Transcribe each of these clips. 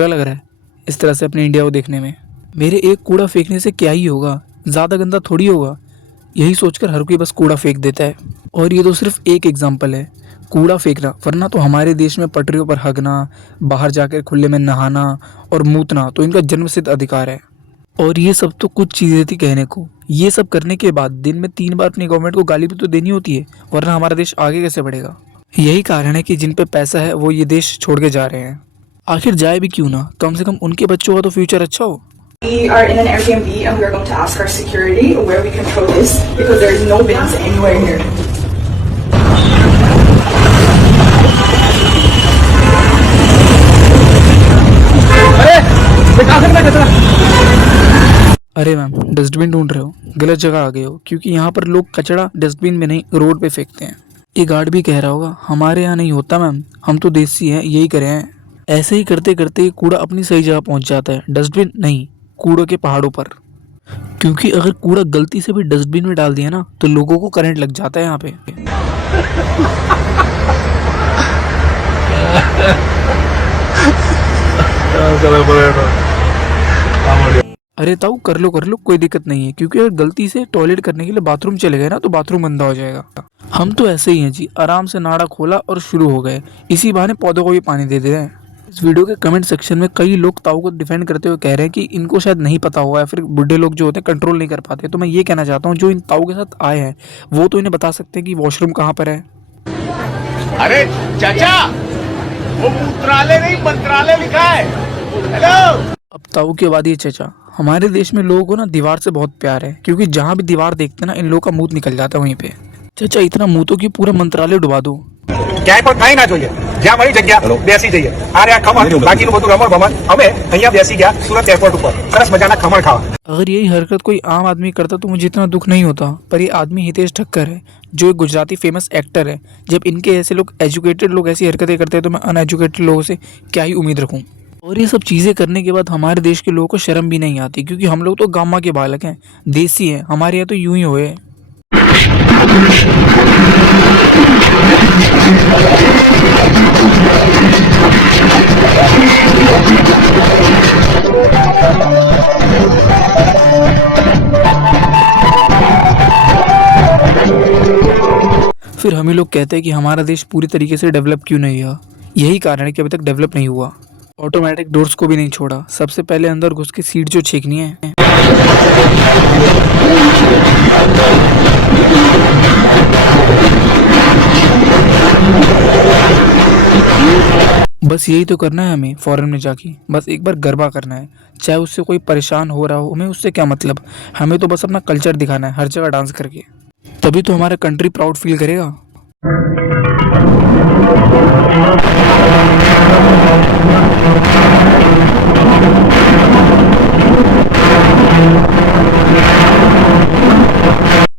बुरा लग रहा है इस तरह से अपने इंडिया को देखने में। मेरे एक कूड़ा फेंकने से क्या ही होगा, ज़्यादा गंदा थोड़ी होगा। यही सोचकर हर कोई बस कूड़ा फेंक देता है। और ये तो सिर्फ एक एग्जाम्पल है कूड़ा फेंकना, वरना तो हमारे देश में पटरियों पर हगना, बाहर जाकर खुले में नहाना और मूतना तो इनका जन्मसिद्ध अधिकार है। और ये सब तो कुछ चीज़ें थी कहने को। ये सब करने के बाद दिन में 3 बार अपनी गवर्नमेंट को गाली भी तो देनी होती है, वरना हमारा देश आगे कैसे बढ़ेगा। यही कारण है कि जिन पे पैसा है वो ये देश छोड़ के जा रहे हैं। आखिर जाए भी क्यों ना, कम से कम उनके बच्चों का तो फ्यूचर अच्छा हो। We are in an Airbnb and we are going to ask our security where we can throw this because there is no bins anywhere here. अरे मैम, डस्टबिन ढूंढ रहे हो, गलत जगह आ गए हो, क्योंकि यहाँ पर लोग कचरा डस्टबिन में नहीं रोड पे फेंकते हैं। ये गार्ड भी कह रहा होगा हमारे यहाँ नहीं होता मैम, हम तो देसी हैं, यही करे हैं। ऐसे ही करते करते कूड़ा अपनी सही जगह पहुँच जाता है, डस्टबिन नहीं, कूड़ों के पहाड़ों पर। क्योंकि अगर कूड़ा गलती से भी डस्टबिन में डाल दिया ना तो लोगों को करंट लग जाता है यहाँ पे। अरे ताऊ कर लो कोई दिक्कत नहीं है, क्योंकि अगर गलती से टॉयलेट करने के लिए बाथरूम चले गए ना तो बाथरूम गंदा हो जाएगा। हम तो ऐसे ही हैं जी, आराम से नाड़ा खोला और शुरू हो गए। इसी बहाने पौधों को भी पानी दे दे रहे हैं। इस वीडियो के कमेंट सेक्शन में कई लोग ताऊ को डिफेंड करते हुए कह रहे हैं कि इनको शायद नहीं पता होगा या फिर बुढ़े लोग जो होते हैं कंट्रोल नहीं कर पाते। तो मैं ये कहना चाहता हूँ जो इन ताऊ के साथ आए हैं वो तो इन्हें बता सकते हैं कि वॉशरूम कहाँ पर है। अरे चाचा, वो मूत्रालय नहीं मंत्रालय लिखा है। हेलो। अब ताऊ के बाद ये चचा, हमारे देश में लोगों को ना दीवार से बहुत प्यार है, क्योंकि जहाँ भी दीवार देखते हैं ना इन लोगों का मुंह निकल जाता है वहीं पे। चचा इतना मुंह तो कि पूरा मंत्रालय डुबा दो। ક્યાંય પણ કાંઈ ના જોઈએ, જ્યાં મળી જગ્યા બેસી જઈએ। આ રહ્યા ખમણ, બાકીનું બધું રમણ ભમણ। અમે અહીંયા બેસી ગયા સુરત એરપોર્ટ ઉપર સરસ મજાના ખમણ ખાવા। अगर यही हरकत कोई आम आदमी करता तो मुझे इतना दुख नहीं होता, पर ये आदमी हितेश ठक्कर है जो एक गुजराती फेमस एक्टर है। जब इनके ऐसे लोग एजुकेटेड लोग ऐसी हरकतें करते हैं तो मैं अनएजुकेटेड लोगों से क्या ही उम्मीद रखूं। और ये सब चीज़ें करने के बाद हमारे देश के लोगों को शर्म भी नहीं आती, क्योंकि हम लोग तो गामा के बालक हैं, देसी हैं, हमारे यहाँ तो यूं ही हुए। फिर हम ही लोग कहते हैं कि हमारा देश पूरी तरीके से डेवलप क्यों नहीं हुआ। यही कारण है कि अभी तक डेवलप नहीं हुआ। ऑटोमेटिक डोर्स को भी नहीं छोड़ा, सबसे पहले अंदर घुस के सीट जो छेकनी है। बस यही तो करना है हमें फॉरेन में जाके, बस एक बार गरबा करना है। चाहे उससे कोई परेशान हो रहा हो, हमें उससे क्या मतलब, हमें तो बस अपना कल्चर दिखाना है हर जगह डांस करके। तभी तो हमारा कंट्री प्राउड फील करेगा।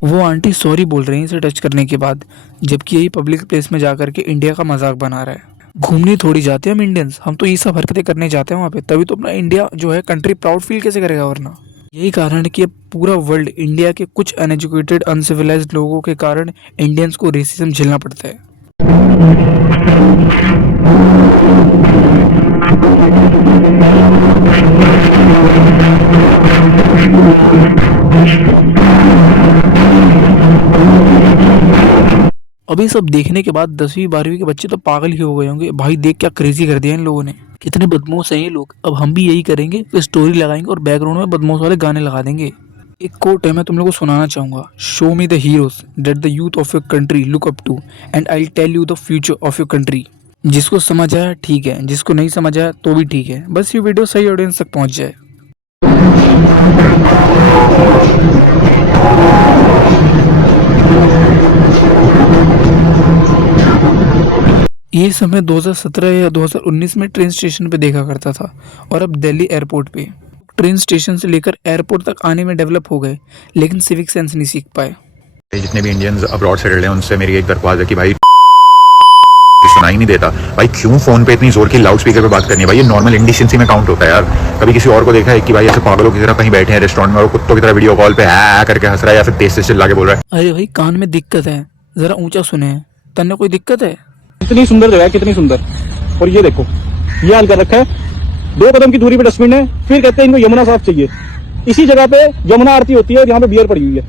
वो आंटी सॉरी बोल रही हैं इसे टच करने के बाद, जबकि यही पब्लिक प्लेस में जाकर के इंडिया का मजाक बना रहा है। घूमने थोड़ी जाते हैं हम इंडियंस, हम तो ये सब हरकतें करने जाते हैं वहाँ पे, तभी तो अपना इंडिया जो है कंट्री प्राउड फील कैसे करेगा वरना। यही कारण है कि अब पूरा वर्ल्ड इंडिया के कुछ अनएजुकेटेड अनसिविलाइज्ड लोगों के कारण इंडियंस को रेसिज्म झेलना पड़ता है। अभी सब देखने के बाद 10वीं 12वीं के बच्चे तो पागल ही हो गए होंगे। भाई देख क्या क्रेजी कर दिया इन लोगों ने, कितने बदमाश हैं ये लोग। अब हम भी यही करेंगे, तो स्टोरी लगाएंगे और बैकग्राउंड में बदमाश वाले गाने लगा देंगे। एक कोट है, मैं तुम लोगों को सुनाना चाहूँगा। Show me the heroes that the youth of your country look up to and I tell you the future of your country. जिसको समझ आया ठीक है, जिसको नहीं समझ आया तो भी ठीक है, बस ये वीडियो सही ऑडियंस तक पहुँच जाए। ये समय 2017 या 2019 में ट्रेन स्टेशन पे देखा करता था, और अब दिल्ली एयरपोर्ट पे। ट्रेन स्टेशन से लेकर एयरपोर्ट तक आने में डेवलप हो गए, लेकिन सिविक सेंस नहीं सीख पाए। जितने भी इंडियंस अब्रॉड सेटल्ड हैं उनसे मेरी एक दरख्वास्त है कि भाई सुनाई नहीं देता भाई, क्यों फोन पे इतनी जोर की लाउड स्पीकर पे बात करनी है भाई, ये नॉर्मल इंडिसेंसी में काउंट होता है यार। कभी किसी और को देखा है कि भाई ऐसे पागलों की तरह कहीं बैठे हैं रेस्टोरेंट में और कुत्तों की तरह वीडियो कॉल पे है करके हंस रहा है या फिर तेज से चिल्ला के बोल रहा है। अरे भाई कान में दिक्कत है, जरा ऊंचा सुने। तन्ने कोई दिक्कत है? कितनी सुंदर जगह है, कितनी सुंदर। और ये देखो ये हाल कर रखा है, 2 कदम की दूरी पे डस्टबिन है, फिर कहते हैं इनको यमुना साफ चाहिए। इसी जगह पे यमुना आरती होती है और यहाँ पे बियर पड़ी हुई है।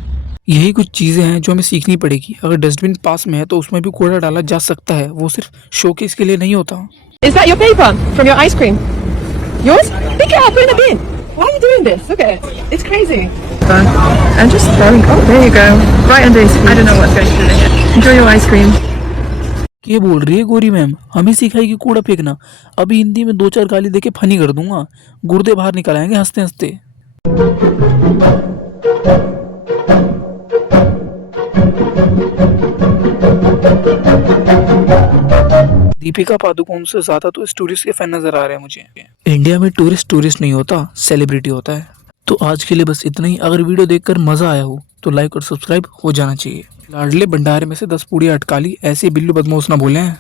यही कुछ चीज़ें हैं जो हमें सीखनी पड़ेगी। अगर डस्टबिन पास में है तो उसमें भी कूड़ा डाला जा सकता है, वो सिर्फ शोकेस के लिए नहीं होता। Is that your paper from your ice cream? Yours? Pick it up, put it in the bin. Why are you doing this? Look at it. It's crazy. I'm just throwing. Oh, there you go. Right under his feet. I don't know what's going through there. Enjoy your ice cream. क्या बोल रही है गोरी ma'am? हमें सिखाएगी कूड़ा फेंकना। अभी हिंदी में 2-4 गाली देके फनी कर दूंगा, गुर्दे बाहर निकल आएंगे हंसते हंसते। दीपिका पादुकोण से ज्यादा तो इस टूरिस्ट के फैन नजर आ रहे हैं मुझे। इंडिया में टूरिस्ट नहीं होता, सेलिब्रिटी होता है। तो आज के लिए बस इतना ही। अगर वीडियो देखकर मजा आया हो तो लाइक और सब्सक्राइब हो जाना चाहिए। लाडले भंडारे में से 10 पूड़ियाँ अटका ली, ऐसे बिल्लू बदमाश ना बोले हैं।